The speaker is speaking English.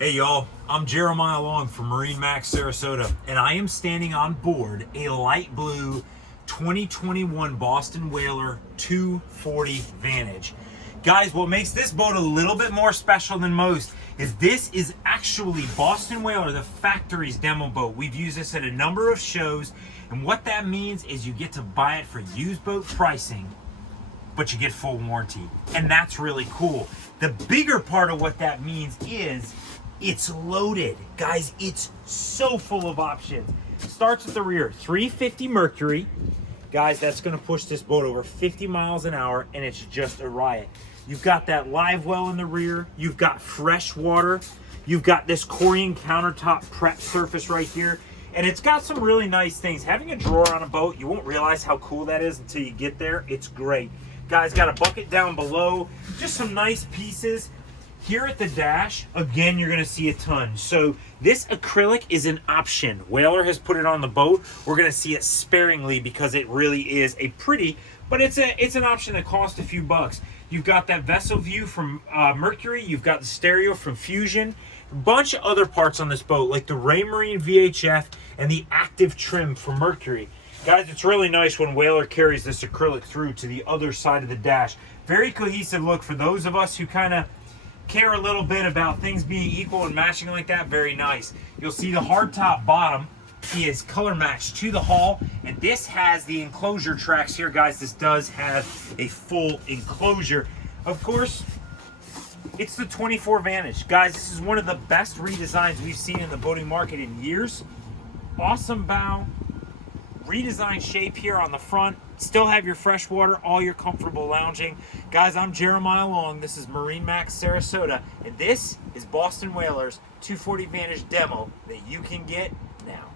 Hey y'all, I'm Jeremiah Long from MarineMax Sarasota, and I am standing on board a light blue 2021 Boston Whaler 240 Vantage. Guys, what makes this boat a little bit more special than most is this is actually Boston Whaler, the factory's demo boat. We've used this at a number of shows, and what that means is you get to buy it for used boat pricing, but you get full warranty, and that's really cool. The bigger part of what that means is it's loaded. Guys, it's so full of options. Starts at the rear, 350 Mercury. Guys, that's gonna push this boat over 50 miles an hour, and it's just a riot. You've got that live well in the rear. You've got fresh water. You've got this Corian countertop prep surface right here. And it's got some really nice things. Having a drawer on a boat, you won't realize how cool that is until you get there. It's great. Guys, got a bucket down below. Just some nice pieces. Here at the dash, again, you're gonna see a ton. So this acrylic is an option. Whaler has put it on the boat. We're gonna see it sparingly because it really is a pretty, but it's an option that costs a few bucks. You've got that vessel view from Mercury. You've got the stereo from Fusion. A bunch of other parts on this boat, like the Raymarine VHF and the active trim from Mercury. Guys, it's really nice when Whaler carries this acrylic through to the other side of the dash. Very cohesive look for those of us who kind of care a little bit about things being equal and matching like that. Very nice. You'll see the hardtop bottom is color matched to the hull, and this has the enclosure tracks here. Guys, this does have a full enclosure. Of course, it's the 24 Vantage. Guys, this is one of the best redesigns we've seen in the boating market in years. Awesome bow, redesigned shape here on the front. Still have your fresh water, all your comfortable lounging. Guys, I'm Jeremiah Long. This is MarineMax Sarasota, and this is Boston Whaler's 240 Vantage demo that you can get now.